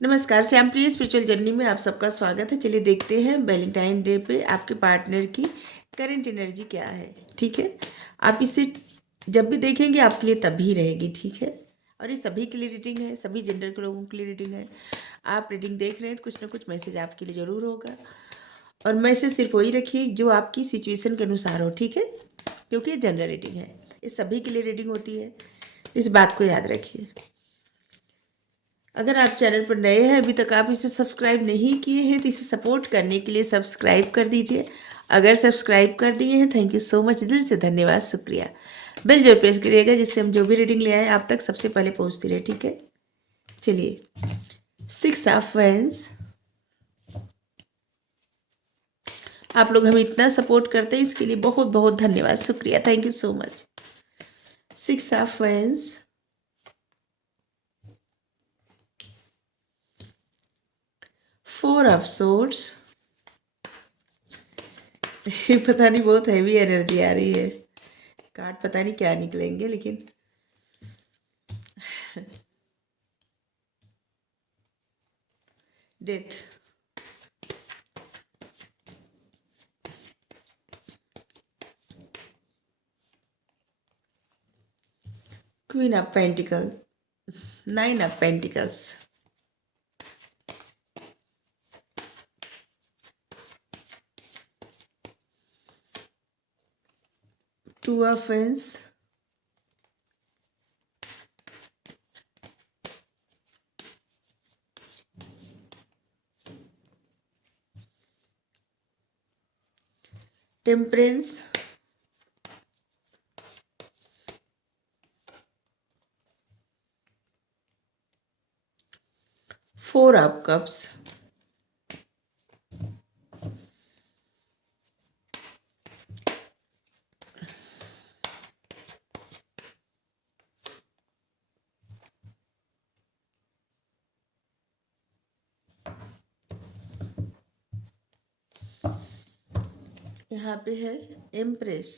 नमस्कार, श्यामप्रिय spiritual journey में आप सबका स्वागत है। चलिए देखते हैं वैलेंटाइन डे पे आपके पार्टनर की करंट एनर्जी क्या है। ठीक है, आप इसे जब भी देखेंगे आपके लिए तभी रहेगी। ठीक है, और ये सभी के लिए रीडिंग है, सभी जेंडर के लोगों के लिए रीडिंग है। आप रीडिंग देख रहे हैं तो कुछ ना कुछ मैसेज आपके लिए ज़रूर होगा, और मैसेज सिर्फ वही रखिए जो आपकी सिचुएशन के अनुसार हो। ठीक है, क्योंकि ये जनरल रीडिंग है, ये सभी के लिए रीडिंग होती है, इस बात को याद रखिए। अगर आप चैनल पर नए हैं, अभी तक आप इसे सब्सक्राइब नहीं किए हैं, तो इसे सपोर्ट करने के लिए सब्सक्राइब कर दीजिए। अगर सब्सक्राइब कर दिए हैं, थैंक यू सो मच, दिल से धन्यवाद, शुक्रिया। बेल जरूर प्रेस करिएगा जिससे हम जो भी रीडिंग ले आए आप तक सबसे पहले पहुंचती रहे। ठीक है, चलिए 6 ऑफ वैंड्स। आप लोग हमें इतना सपोर्ट करते हैं, इसके लिए बहुत बहुत धन्यवाद, शुक्रिया, thank you so much. 6 of wands, 4 of swords. पता नहीं, बहुत हैवी एनर्जी आ रही है। कार्ड पता नहीं क्या निकलेंगे, लेकिन death, queen of pentacle, 9 of pentacles, 2 of wands, temperance, 4 of cups, यहाँ पे है एम्प्रेस।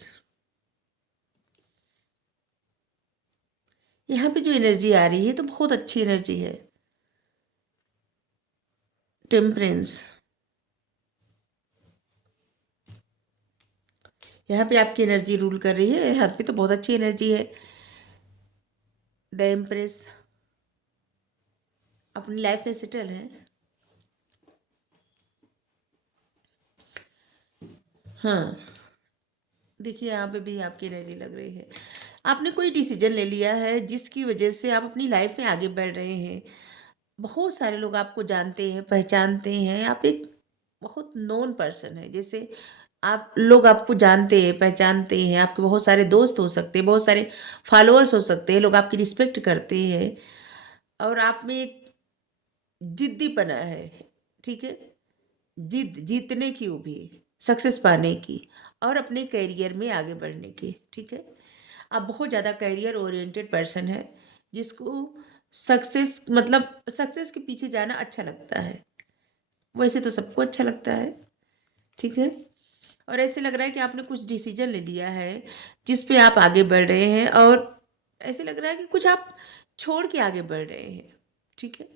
यहाँ पे जो एनर्जी आ रही है तो बहुत अच्छी एनर्जी है। टेम्परेंस, यहाँ पे आपकी एनर्जी रूल कर रही है, यहाँ पे तो बहुत अच्छी एनर्जी है। द एम्प्रेस अपनी लाइफ में सेटल है। हाँ, देखिए यहाँ पे भी आपकी एनर्जी लग रही है। आपने कोई डिसीजन ले लिया है जिसकी वजह से आप अपनी लाइफ में आगे बढ़ रहे हैं। बहुत सारे लोग आपको जानते हैं, पहचानते हैं, आप एक बहुत नोन पर्सन है। जैसे आप लोग आपको जानते हैं, पहचानते हैं, आपके बहुत सारे दोस्त हो सकते हैं, बहुत सारे फॉलोअर्स हो सकते हैं, लोग आपकी रिस्पेक्ट करते हैं, और आप में एक जिद्दीपना है। ठीक है, जिद जीतने की, वो भी सक्सेस पाने की, और अपने करियर में आगे बढ़ने की। ठीक है, आप बहुत ज़्यादा करियर ओरिएंटेड पर्सन है, जिसको सक्सेस मतलब सक्सेस के पीछे जाना अच्छा लगता है। वैसे तो सबको अच्छा लगता है। ठीक है, और ऐसे लग रहा है कि आपने कुछ डिसीजन ले लिया है जिस पे आप आगे बढ़ रहे हैं, और ऐसे लग रहा है कि कुछ आप छोड़ के आगे बढ़ रहे हैं। ठीक है,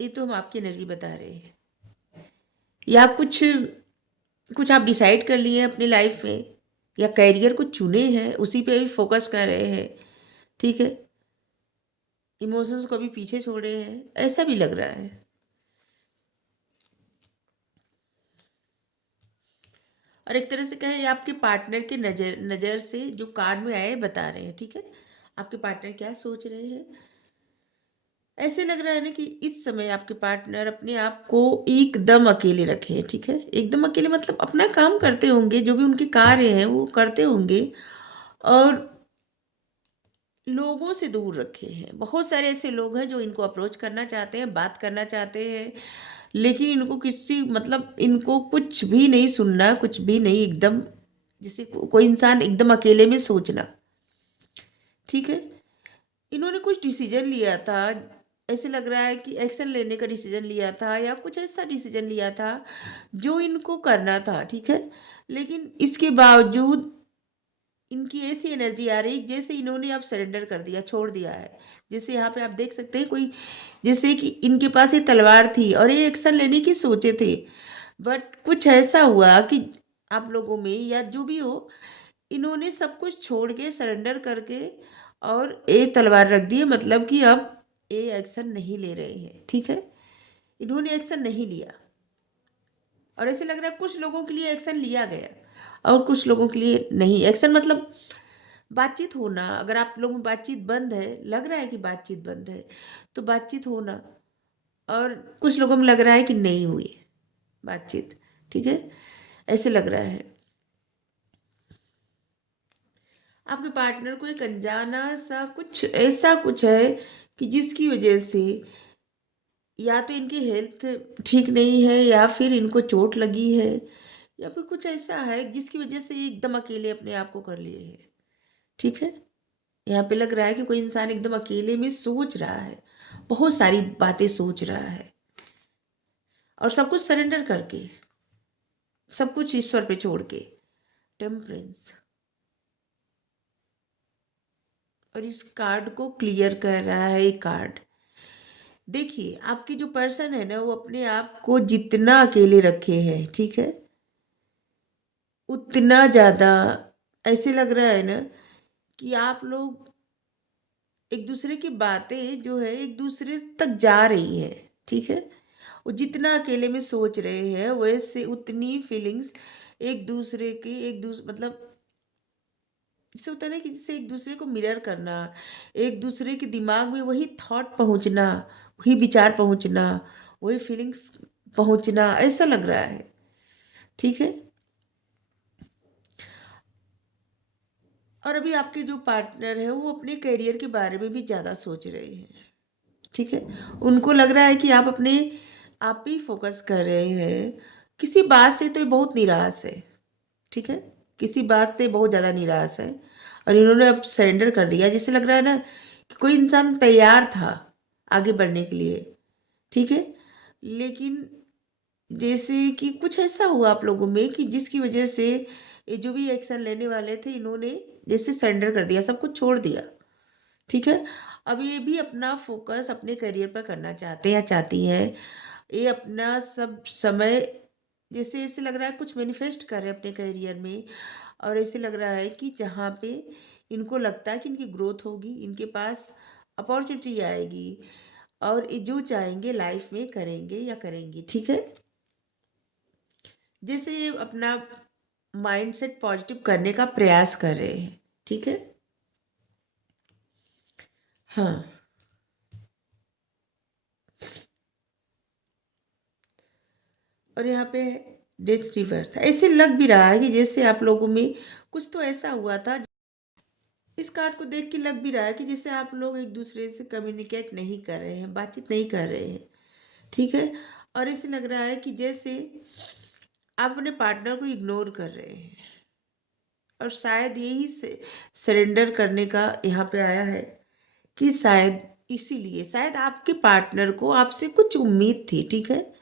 ये तो हम आपकी एनर्जी बता रहे हैं, या कुछ कुछ आप डिसाइड कर लिए हैं अपनी लाइफ में, या करियर को चुने हैं, उसी पे भी फोकस कर रहे हैं। ठीक है, इमोशंस को भी पीछे छोड़े हैं, ऐसा भी लग रहा है। और एक तरह से कहें, ये आपके पार्टनर के नज़र नज़र से जो कार्ड में आए बता रहे हैं। ठीक है, आपके पार्टनर क्या सोच रहे हैं। ऐसे लग रहा है ना कि इस समय आपके पार्टनर अपने आप को एकदम अकेले रखे हैं। ठीक है, एकदम अकेले मतलब अपना काम करते होंगे, जो भी उनके कार्य हैं वो करते होंगे, और लोगों से दूर रखे हैं। बहुत सारे ऐसे लोग हैं जो इनको अप्रोच करना चाहते हैं, बात करना चाहते हैं, लेकिन इनको किसी मतलब इनको कुछ भी नहीं सुनना, कुछ भी नहीं, एकदम जैसे कोई इंसान एकदम अकेले में सोचना। ठीक है, इन्होंने कुछ डिसीजन लिया था, ऐसे लग रहा है कि एक्शन लेने का डिसीजन लिया था, या कुछ ऐसा डिसीजन लिया था जो इनको करना था। ठीक है, लेकिन इसके बावजूद इनकी ऐसी एनर्जी आ रही जैसे इन्होंने अब सरेंडर कर दिया, छोड़ दिया है। जैसे यहाँ पे आप देख सकते हैं कोई, जैसे कि इनके पास ये तलवार थी और ये एक्शन लेने की सोचे थे, बट कुछ ऐसा हुआ कि आप लोगों में या जो भी हो, इन्होंने सब कुछ छोड़ के सरेंडर करके और ये तलवार रख दी है, मतलब कि अब ये एक्शन नहीं ले रहे हैं, ठीक है? इन्होंने एक्शन नहीं लिया और ऐसे लग रहा है कुछ लोगों के लिए एक्शन लिया गया और कुछ लोगों के लिए नहीं। एक्शन मतलब बातचीत होना, अगर आप लोगों में बातचीत बंद है, लग रहा है कि बातचीत बंद है, तो बातचीत होना, और कुछ लोगों में लग रहा है कि नहीं हुई बातचीत, ठीक है? ऐसे लग रहा है। आपके पार्टनर को एक अनजाना सा कुछ ऐसा कुछ है कि जिसकी वजह से या तो इनकी हेल्थ ठीक नहीं है या फिर इनको चोट लगी है या फिर कुछ ऐसा है जिसकी वजह से ये एकदम अकेले अपने आप को कर लिए हैं, ठीक है? यहाँ पे लग रहा है कि कोई इंसान एकदम अकेले में सोच रहा है, बहुत सारी बातें सोच रहा है और सब कुछ सरेंडर करके, सब कुछ ईश्वर पे छोड़ के। टेम्परेंस, और इस कार्ड को क्लियर कर रहा है ये कार्ड। देखिए, आपकी जो पर्सन है ना, वो अपने आप को जितना अकेले रखे हैं, ठीक है, उतना ज़्यादा ऐसे लग रहा है ना कि आप लोग एक दूसरे की बातें जो है एक दूसरे तक जा रही है, ठीक है? वो जितना अकेले में सोच रहे हैं वैसे उतनी फीलिंग्स एक दूसरे की मतलब जैसे होता है ना कि जैसे एक दूसरे को मिरर करना, एक दूसरे के दिमाग में वही थॉट पहुंचना, वही विचार पहुंचना, वही फीलिंग्स पहुंचना, ऐसा लग रहा है, ठीक है? और अभी आपके जो पार्टनर है वो अपने करियर के बारे में भी ज़्यादा सोच रहे हैं, ठीक है? उनको लग रहा है कि आप अपने आप पे ही फ़ोकस कर रहे हैं। किसी बात से तो ये बहुत निराश है, ठीक है? किसी बात से बहुत ज़्यादा निराश है और इन्होंने अब सरेंडर कर दिया। जैसे लग रहा है ना कि कोई इंसान तैयार था आगे बढ़ने के लिए, ठीक है? लेकिन जैसे कि कुछ ऐसा हुआ आप लोगों में कि जिसकी वजह से ये जो भी एक्शन लेने वाले थे, इन्होंने जैसे सरेंडर कर दिया, सब कुछ छोड़ दिया, ठीक है? अब ये भी अपना फ़ोकस अपने करियर पर करना चाहते हैं या चाहती हैं। ये अपना सब समय जैसे ऐसे लग रहा है कुछ मैनिफेस्ट कर रहे हैं अपने करियर में, और ऐसे लग रहा है कि जहाँ पे इनको लगता है कि इनकी ग्रोथ होगी, इनके पास अपॉर्चुनिटी आएगी और ये जो चाहेंगे लाइफ में करेंगे या करेंगी, ठीक है? जैसे ये अपना माइंडसेट पॉजिटिव करने का प्रयास कर रहे हैं, ठीक है? हाँ। और यहाँ पे डेथ रिवर्स ऐसे लग भी रहा है कि जैसे आप लोगों में कुछ तो ऐसा हुआ था। इस कार्ड को देख के लग भी रहा है कि जैसे आप लोग एक दूसरे से कम्युनिकेट नहीं कर रहे हैं, बातचीत नहीं कर रहे हैं, ठीक है? और ऐसे लग रहा है कि जैसे आप अपने पार्टनर को इग्नोर कर रहे हैं और शायद यही से सरेंडर करने का यहाँ पे आया है कि शायद इसीलिए शायद आपके पार्टनर को आपसे कुछ उम्मीद थी, ठीक है?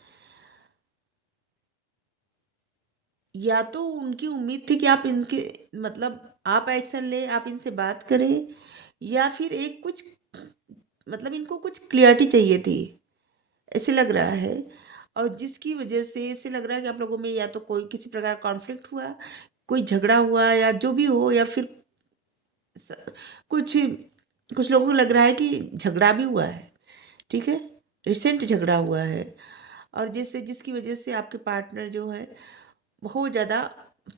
या तो उनकी उम्मीद थी कि आप इनके मतलब आप एक्शन लें, आप इनसे बात करें, या फिर एक कुछ मतलब इनको कुछ क्लियरिटी चाहिए थी, ऐसे लग रहा है। और जिसकी वजह से ऐसे लग रहा है कि आप लोगों में या तो कोई किसी प्रकार कॉन्फ्लिक्ट हुआ, कोई झगड़ा हुआ या जो भी हो, या फिर स कुछ कुछ लोगों को लग रहा है कि झगड़ा भी हुआ है, ठीक है? रिसेंट झगड़ा हुआ है और जिससे जिसकी वजह से आपके पार्टनर जो है बहुत ज़्यादा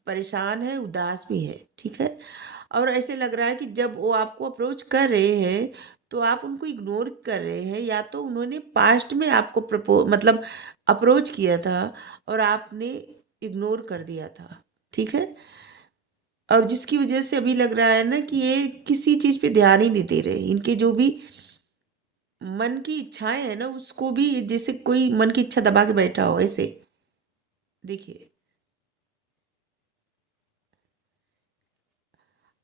परेशान है, उदास भी है, ठीक है? और ऐसे लग रहा है कि जब वो आपको अप्रोच कर रहे हैं, तो आप उनको इग्नोर कर रहे हैं, या तो उन्होंने पास्ट में आपको मतलब अप्रोच किया था और आपने इग्नोर कर दिया था, ठीक है? और जिसकी वजह से अभी लग रहा है ना कि ये किसी चीज़ पे ध्यान ही नहीं दे रहे। इनके जो भी मन की इच्छाएँ हैं ना, उसको भी जैसे कोई मन की इच्छा दबा के बैठा हो, ऐसे। देखिए,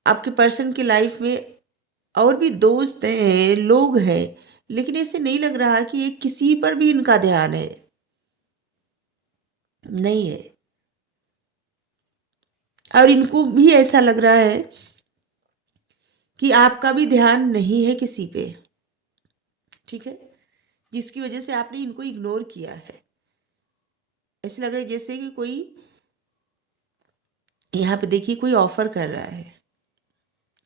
आपके पर्सन की लाइफ में और भी दोस्त हैं, लोग हैं, लेकिन ऐसे नहीं लग रहा कि ये किसी पर भी इनका ध्यान है, नहीं है। और इनको भी ऐसा लग रहा है कि आपका भी ध्यान नहीं है किसी पे, ठीक है? जिसकी वजह से आपने इनको इग्नोर किया है। ऐसे लग रहा है जैसे कि कोई यहाँ पे देखिए कोई ऑफ़र कर रहा है,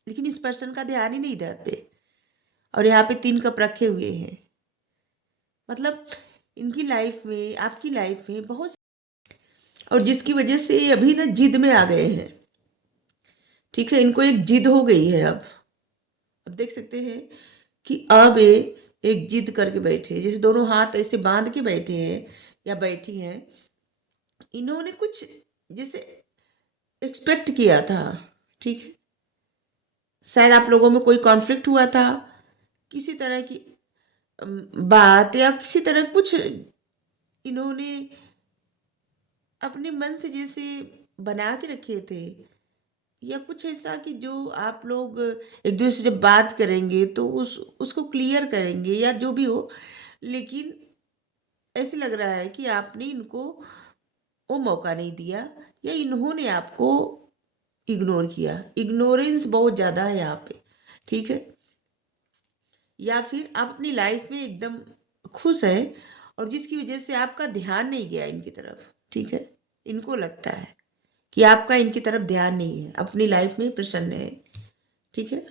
लेकिन इस पर्सन का ध्यान ही नहीं इधर पे, और यहाँ पे 3 कप रखे हुए हैं। मतलब इनकी लाइफ़ में, आपकी लाइफ़ में बहुत, और जिसकी वजह से ये अभी ना जिद में आ गए हैं, ठीक है? इनको एक जिद हो गई है अब। अब देख सकते हैं कि अब ये एक जिद करके बैठे हैं, जैसे दोनों हाथ ऐसे बाँध के बैठे हैं या बैठी हैं। इन्होंने कुछ जैसे एक्सपेक्ट किया था, ठीक है? शायद आप लोगों में कोई कॉन्फ्लिक्ट हुआ था, किसी तरह की बात या किसी तरह कुछ इन्होंने अपने मन से जैसे बना के रखे थे, या कुछ ऐसा कि जो आप लोग एक दूसरे से बात करेंगे तो उसको क्लियर करेंगे या जो भी हो, लेकिन ऐसे लग रहा है कि आपने इनको वो मौका नहीं दिया, या इन्होंने आपको इग्नोर किया। इग्नोरेंस बहुत ज़्यादा है यहाँ पे, ठीक है? या फिर आप अपनी लाइफ में एकदम खुश हैं, और जिसकी वजह से आपका ध्यान नहीं गया इनकी तरफ, ठीक है? इनको लगता है कि आपका इनकी तरफ ध्यान नहीं है, अपनी लाइफ में प्रसन्न है, ठीक है?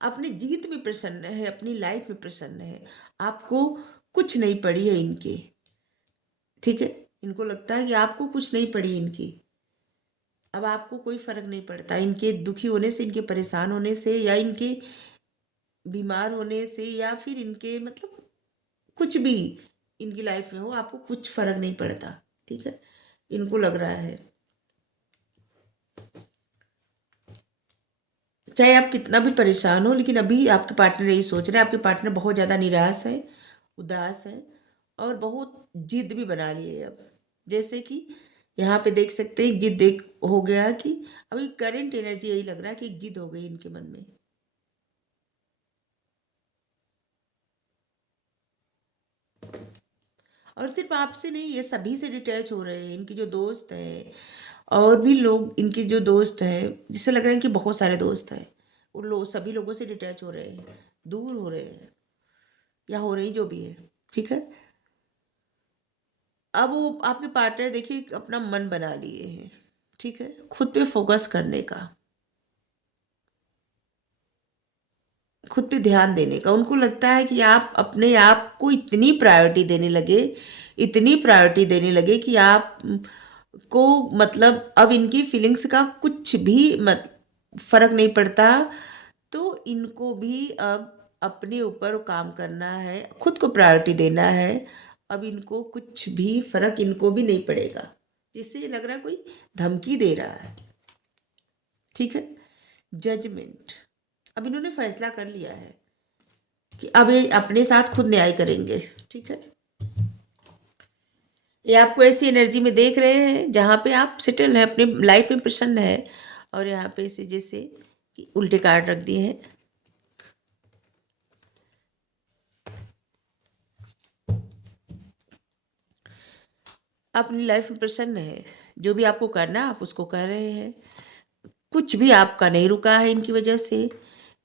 अपनी जीत में प्रसन्न है, अपनी लाइफ में प्रसन्न है। आपको कुछ नहीं पड़ी है इनकी, ठीक है? इनको लगता है कि आपको कुछ नहीं पड़ी इनकी। अब आपको कोई फ़र्क नहीं पड़ता इनके दुखी होने से, इनके परेशान होने से, या इनके बीमार होने से, या फिर इनके मतलब कुछ भी इनकी लाइफ में हो, आपको कुछ फ़र्क नहीं पड़ता, ठीक है? इनको लग रहा है, चाहे आप कितना भी परेशान हो, लेकिन अभी आपके पार्टनर यही सोच रहे हैं। आपके पार्टनर बहुत ज़्यादा निराश है, उदास है, और बहुत जिद भी बना लिए है अब। जैसे कि यहाँ पे देख सकते हैं एक जिद एक हो गया कि अभी करंट एनर्जी यही लग रहा है कि एक जिद हो गई इनके मन में। और सिर्फ आपसे नहीं, ये सभी से डिटैच हो रहे हैं। इनके जो दोस्त हैं और भी लोग, इनके जो दोस्त हैं, जिससे लग रहा है कि बहुत सारे दोस्त हैं, उन लोग सभी लोगों से डिटैच हो रहे हैं, दूर हो रहे हैं, या हो रही जो भी है, ठीक है? अब वो आपके पार्टनर देखिए अपना मन बना लिए हैं, ठीक है? खुद पे फोकस करने का, खुद पे ध्यान देने का। उनको लगता है कि आप अपने आप को इतनी प्रायोरिटी देने लगे, इतनी प्रायोरिटी देने लगे कि आप को मतलब अब इनकी फीलिंग्स का कुछ भी मत फ़र्क नहीं पड़ता। तो इनको भी अब अपने ऊपर काम करना है, खुद को प्रायोरिटी देना है। अब इनको कुछ भी फ़र्क इनको भी नहीं पड़ेगा। जिससे ये लग रहा है कोई धमकी दे रहा है, ठीक है? जजमेंट, अब इन्होंने फैसला कर लिया है कि अब ये अपने साथ खुद न्याय करेंगे, ठीक है? ये आपको ऐसी एनर्जी में देख रहे हैं जहाँ पे आप सेटल हैं, अपने लाइफ में प्रसन्न हैं, और यहाँ पे ऐसे जैसे कि उल्टे कार्ड रख दिए हैं। अपनी लाइफ में प्रसन्न है, जो भी आपको करना है आप उसको कर रहे हैं। कुछ भी आपका नहीं रुका है इनकी वजह से,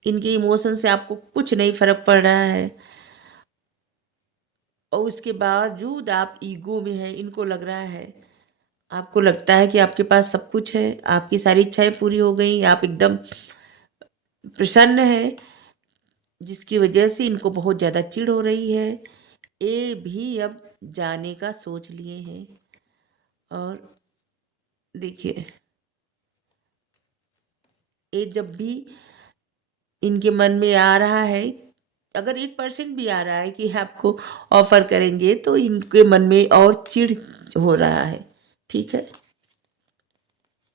इनके इमोशन से आपको कुछ नहीं फ़र्क पड़ रहा है, और उसके बावजूद आप ईगो में हैं। इनको लग रहा है, आपको लगता है कि आपके पास सब कुछ है, आपकी सारी इच्छाएँ पूरी हो गई, आप एकदम प्रसन्न हैं, जिसकी वजह से इनको बहुत ज़्यादा चिढ़ हो रही है। ये भी अब जाने का सोच लिए हैं, और देखिए, ये जब भी इनके मन में आ रहा है, अगर 1% भी आ रहा है कि आपको ऑफ़र करेंगे, तो इनके मन में और चिढ़ हो रहा है, ठीक है?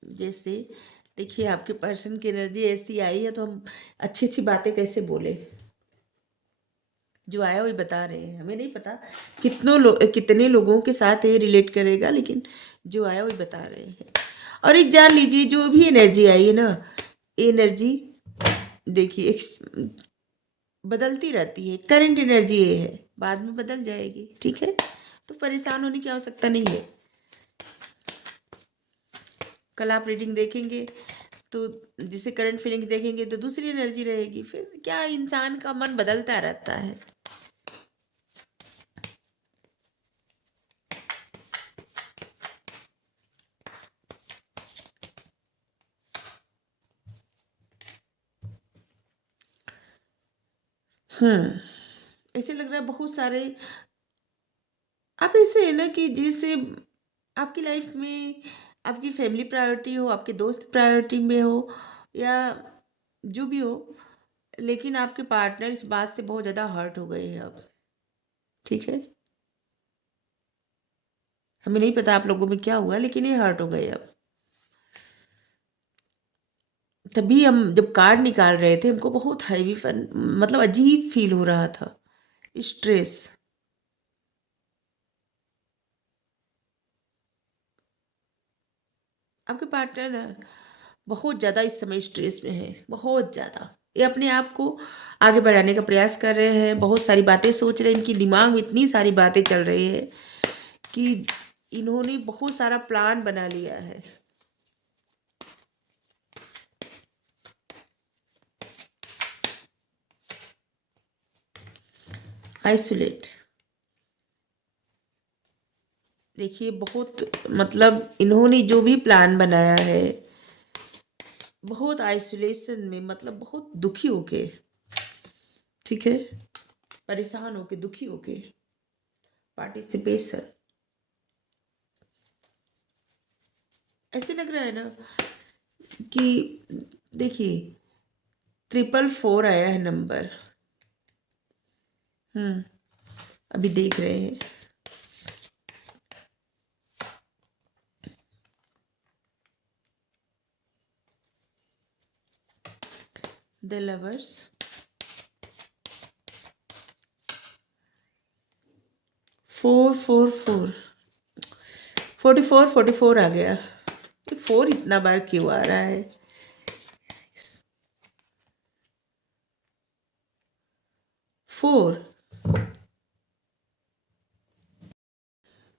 जैसे देखिए आपके पर्सन की एनर्जी ऐसी आई है, तो हम अच्छी-अच्छी बातें कैसे बोलें? जो आया वही बता रहे हैं, हमें नहीं पता कितने लोगों के साथ ये रिलेट करेगा, लेकिन जो आया वही बता रहे हैं। और एक जान लीजिए, जो भी एनर्जी आई है ना, ये एनर्जी देखिए बदलती रहती है। करंट एनर्जी ये है, बाद में बदल जाएगी, ठीक है? तो परेशान होने की आवश्यकता नहीं है। कल आप रीडिंग देखेंगे तो जिसे करंट फीलिंग्स देखेंगे तो दूसरी एनर्जी रहेगी, फिर क्या इंसान का मन बदलता रहता है। ऐसे लग रहा है बहुत सारे आप ऐसे है ना कि जैसे आपकी लाइफ में आपकी फैमिली प्रायोरिटी हो, आपके दोस्त प्रायोरिटी में हो, या जो भी हो, लेकिन आपके पार्टनर इस बात से बहुत ज़्यादा हर्ट हो गए हैं अब, ठीक है? हमें नहीं पता आप लोगों में क्या हुआ, लेकिन ये हर्ट हो गए अब। तभी हम जब कार्ड निकाल रहे थे, हमको बहुत हैवी फन मतलब अजीब फ़ील हो रहा था, स्ट्रेस। आपके पार्टनर बहुत ज़्यादा इस समय स्ट्रेस में है, बहुत ज़्यादा। ये अपने आप को आगे बढ़ाने का प्रयास कर रहे हैं, बहुत सारी बातें सोच रहे हैं, इनकी दिमाग में इतनी सारी बातें चल रही है कि इन्होंने बहुत सारा प्लान बना लिया है। आइसोलेट। देखिए बहुत मतलब इन्होंने जो भी प्लान बनाया है, बहुत आइसोलेशन में मतलब बहुत दुखी होके, ठीक है? परेशान होके, दुखी होके, पार्टिसिपेशन। ऐसे लग रहा है ना कि देखिए 444 आया है नंबर। हुँ, अभी देख रहे हैं। द लवर्स, 444, 44, 44 आ गया। ये 4 इतना बार क्यों आ रहा है? 4।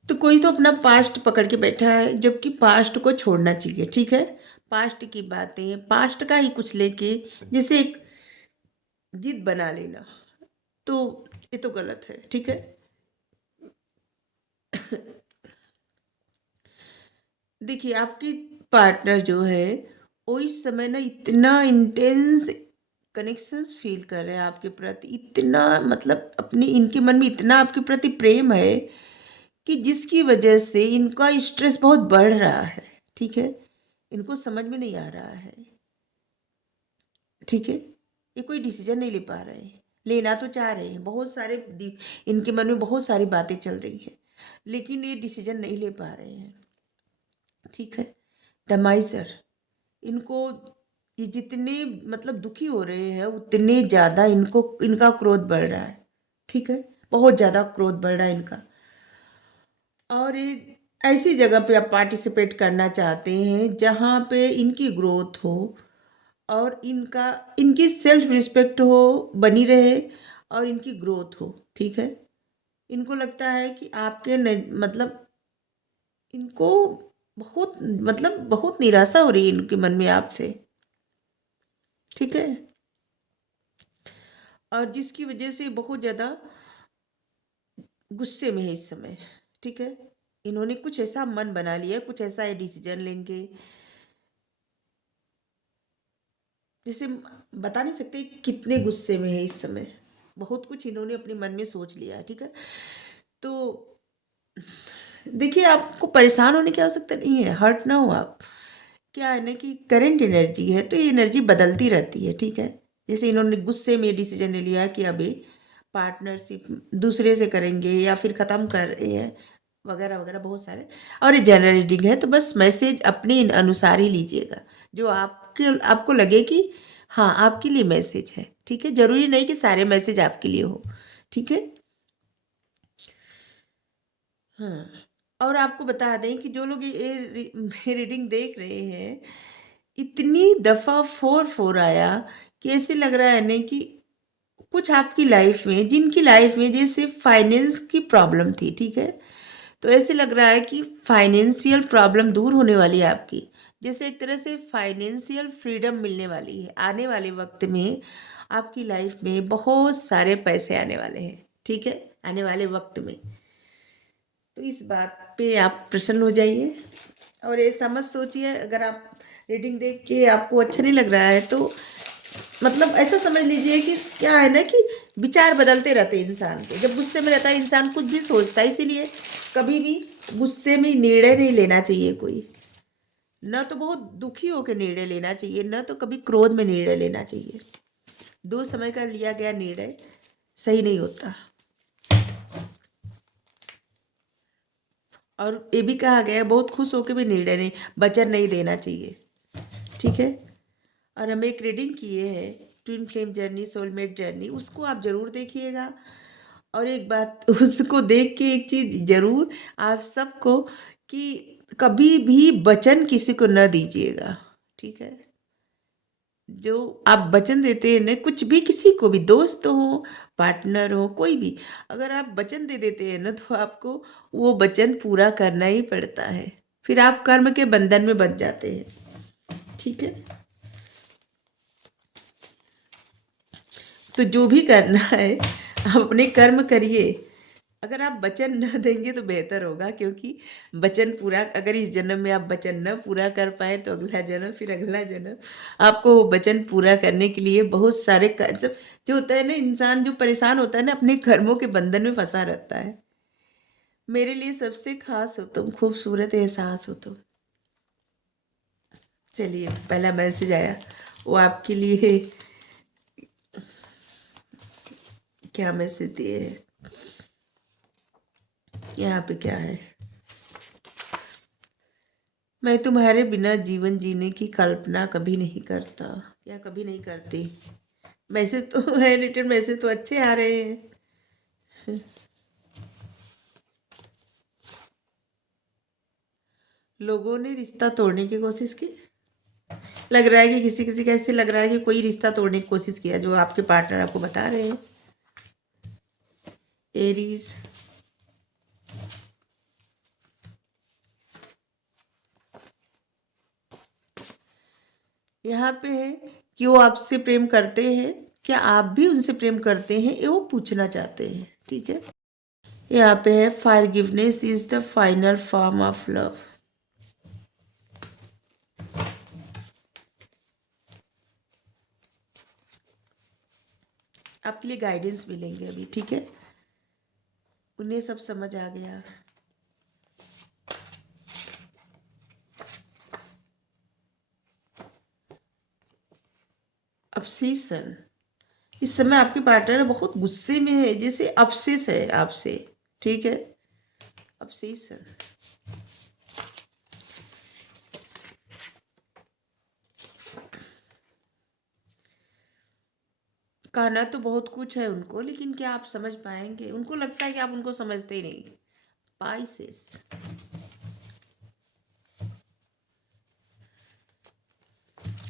तो कोई तो अपना पास्ट पकड़ के बैठा है, जबकि पास्ट को छोड़ना चाहिए, ठीक है? पास्ट की बातें, पास्ट का ही कुछ लेके जैसे एक जिद बना लेना, तो ये तो गलत है, ठीक है? देखिए आपकी पार्टनर जो है, वो इस समय ना इतना इंटेंस कनेक्शंस फ़ील कर रहे हैं आपके प्रति, इतना मतलब अपने इनके मन में इतना आपके प्रति प्रेम है कि जिसकी वजह से इनका स्ट्रेस बहुत बढ़ रहा है, ठीक है? इनको समझ में नहीं आ रहा है, ठीक है? ये कोई डिसीज़न नहीं ले पा रहे हैं। लेना तो चाह रहे हैं, बहुत सारे इनके मन में बहुत सारी बातें चल रही हैं, लेकिन ये डिसीज़न नहीं ले पा रहे हैं, ठीक है? द माइज़र, इनको ये जितने मतलब दुखी हो रहे हैं, उतने ज़्यादा इनको इनका क्रोध बढ़ रहा है, ठीक है? बहुत ज़्यादा क्रोध बढ़ रहा है इनका। और ये ऐसी जगह पे आप पार्टिसिपेट करना चाहते हैं जहाँ पे इनकी ग्रोथ हो और इनकी सेल्फ रिस्पेक्ट हो, बनी रहे, और इनकी ग्रोथ हो, ठीक है? इनको लगता है कि आपके न मतलब इनको बहुत मतलब बहुत निराशा हो रही है इनके मन में आपसे, ठीक है? और जिसकी वजह से बहुत ज़्यादा गुस्से में है इस समय, ठीक है? इन्होंने कुछ ऐसा मन बना लिया है, कुछ ऐसा ये डिसीज़न लेंगे, जैसे बता नहीं सकते कितने गुस्से में है इस समय। बहुत कुछ इन्होंने अपने मन में सोच लिया है, ठीक है? तो देखिए आपको परेशान होने की आवश्यकता नहीं है, हर्ट ना हो आप। क्या है ना कि करंट एनर्जी है, तो ये एनर्जी बदलती रहती है, ठीक है? जैसे इन्होंने गुस्से में डिसीज़न ले लिया कि अभी पार्टनरशिप दूसरे से करेंगे या फिर ख़त्म कर रहे हैं, वगैरह-वगैरह बहुत सारे। और ये जनरल रीडिंग है, तो बस मैसेज अपने अनुसार ही लीजिएगा, जो आपको लगे कि हाँ, आपके लिए मैसेज है, ठीक है? ज़रूरी नहीं कि सारे मैसेज आपके लिए हो, ठीक है? हाँ, और आपको बता दें कि जो लोग ये रीडिंग देख रहे हैं, इतनी दफ़ा 4-4 आया कि ऐसे लग रहा है ना कि कुछ आपकी लाइफ में जिनकी लाइफ में जैसे फाइनेंस की प्रॉब्लम थी, ठीक है? तो ऐसे लग रहा है कि फाइनेंशियल प्रॉब्लम दूर होने वाली है आपकी। जैसे एक तरह से फाइनेंशियल फ्रीडम मिलने वाली है। आने वाले वक़्त में आपकी लाइफ़ में बहुत सारे पैसे आने वाले हैं, ठीक है? आने वाले वक़्त में। तो इस बात पे आप प्रसन्न हो जाइए और ऐसा मत सोचिए, अगर आप रीडिंग देख के आपको अच्छा नहीं लग रहा है तो मतलब ऐसा समझ लीजिए कि क्या है ना कि विचार बदलते रहते हैं इंसान के। जब गुस्से में रहता है इंसान कुछ भी सोचता है, इसीलिए कभी भी गुस्से में निर्णय नहीं लेना चाहिए कोई। न तो बहुत दुखी होकर निर्णय लेना चाहिए, न तो कभी क्रोध में निर्णय लेना चाहिए। दो समय का लिया गया निर्णय सही नहीं होता। और ये भी कहा गया है बहुत खुश होकर भी निर्णय नहीं, वचन नहीं देना चाहिए, ठीक है? और हम एक रीडिंग किए हैं twin flame journey, soulmate journey, उसको आप ज़रूर देखिएगा। और एक बात उसको देख के एक चीज़ ज़रूर आप सबको, कि कभी भी वचन किसी को न दीजिएगा, ठीक है? जो आप वचन देते हैं ना, कुछ भी किसी को भी, दोस्त हो, पार्टनर हो, कोई भी, अगर आप वचन दे देते हैं ना तो आपको वो वचन पूरा करना ही पड़ता है। फिर आप कर्म के बंधन में बंध जाते हैं, ठीक है? तो जो भी करना है आप अपने कर्म करिए। अगर आप वचन न देंगे तो बेहतर होगा, क्योंकि वचन पूरा, अगर इस जन्म में आप वचन न पूरा कर पाए तो अगला जन्म, फिर अगला जन्म आपको वो वचन पूरा करने के लिए बहुत सारे जब जो होता है ना, इंसान जो परेशान होता है ना अपने कर्मों के बंधन में फंसा रहता है। मेरे लिए सबसे खास हो तुम, खूबसूरत एहसास हो तुम। चलिए, पहला मैसेज आया, वो आपके लिए। क्या मैसेज दिए है यहाँ पे? क्या है? मैं तुम्हारे बिना जीवन जीने की कल्पना कभी नहीं करता, या कभी नहीं करती। मैसेज तो है, रिटर्न मैसेज तो अच्छे आ रहे हैं। लोगों ने रिश्ता तोड़ने की कोशिश की। लग रहा है कि किसी किसी का ऐसे लग रहा है कि कोई रिश्ता तोड़ने की कोशिश किया, जो आपके पार्टनर आपको बता रहे हैं। एरीज, यहाँ पे है कि वो आपसे प्रेम करते हैं, क्या आप भी उनसे प्रेम करते हैं, ये वो पूछना चाहते हैं, ठीक है? यहाँ पे है forgiveness is the final form of love. आपके लिए गाइडेंस मिलेंगे अभी, ठीक है? उन्हें सब समझ आ गया। ऑब्सेशन, इस समय आपके पार्टनर बहुत गुस्से में है, जैसे ऑब्सेस है आपसे, ठीक है? ऑब्सेशन, कहना तो बहुत कुछ है उनको, लेकिन क्या आप समझ पाएंगे? उनको लगता है कि आप उनको समझते ही नहीं। पाइसेस,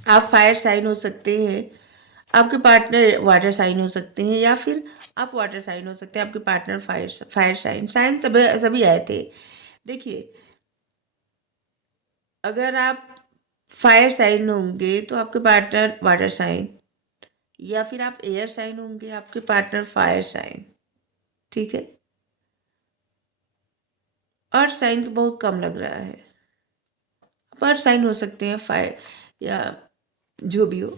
आप फायर साइन हो सकते हैं, आपके पार्टनर वाटर साइन हो सकते हैं, या फिर आप वाटर साइन हो सकते हैं, आपके partner fire fire sign sign सभी सभी आए थे। देखिए, अगर आप फायर साइन होंगे तो आपके पार्टनर वाटर साइन, या फिर आप एयर साइन होंगे, आपके पार्टनर फायर साइन, ठीक है? अर्थ साइन तो बहुत कम लग रहा है। आप अर्थ साइन हो सकते हैं, फायर या जो भी हो।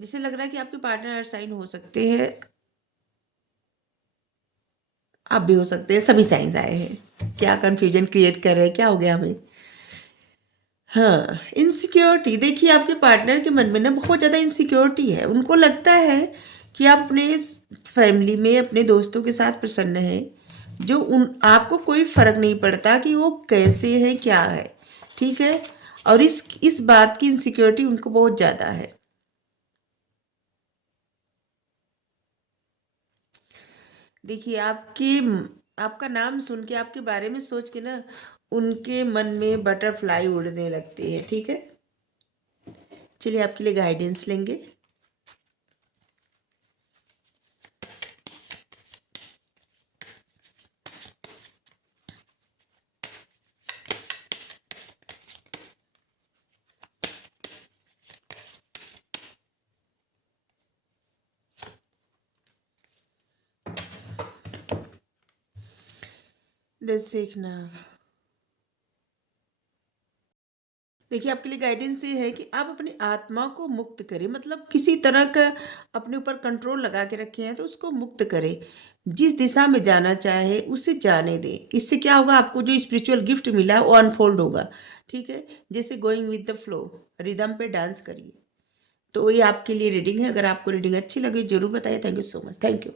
जिसे लग रहा है कि आपके पार्टनर अर्थ साइन हो सकते हैं, आप भी हो सकते हैं, सभी साइंस आए हैं। क्या कंफ्यूजन क्रिएट कर रहे हैं, क्या हो गया हमें? हाँ, इनसिक्योरिटी, देखिए आपके पार्टनर के मन में ना बहुत ज़्यादा इनसिक्योरिटी है। उनको लगता है कि आप अपने फैमिली में अपने दोस्तों के साथ प्रसन्न हैं, जो उन आपको कोई फर्क नहीं पड़ता कि वो कैसे है, क्या है, ठीक है? और इस बात की इनसिक्योरिटी उनको बहुत ज़्यादा है। देखिए, आपका नाम सुन के, आपके बारे में सोच के ना, उनके मन में बटरफ्लाई उड़ने लगती है, ठीक है? चलिए, आपके लिए गाइडेंस लेंगे। दस सीखना। देखिए, आपके लिए गाइडेंस ये है कि आप अपनी आत्मा को मुक्त करें, मतलब किसी तरह का अपने ऊपर कंट्रोल लगा के रखे हैं तो उसको मुक्त करें। जिस दिशा में जाना चाहे उसे जाने दें। इससे क्या होगा, आपको जो स्पिरिचुअल गिफ्ट मिला है वो अनफोल्ड होगा। ठीक है? जैसे going with the flow, rhythm पे डांस करिए। तो ये आपके लिए रीडिंग है। अगर आपको रीडिंग अच्छी लगे ज़रूर बताइए। Thank you so much. Thank you.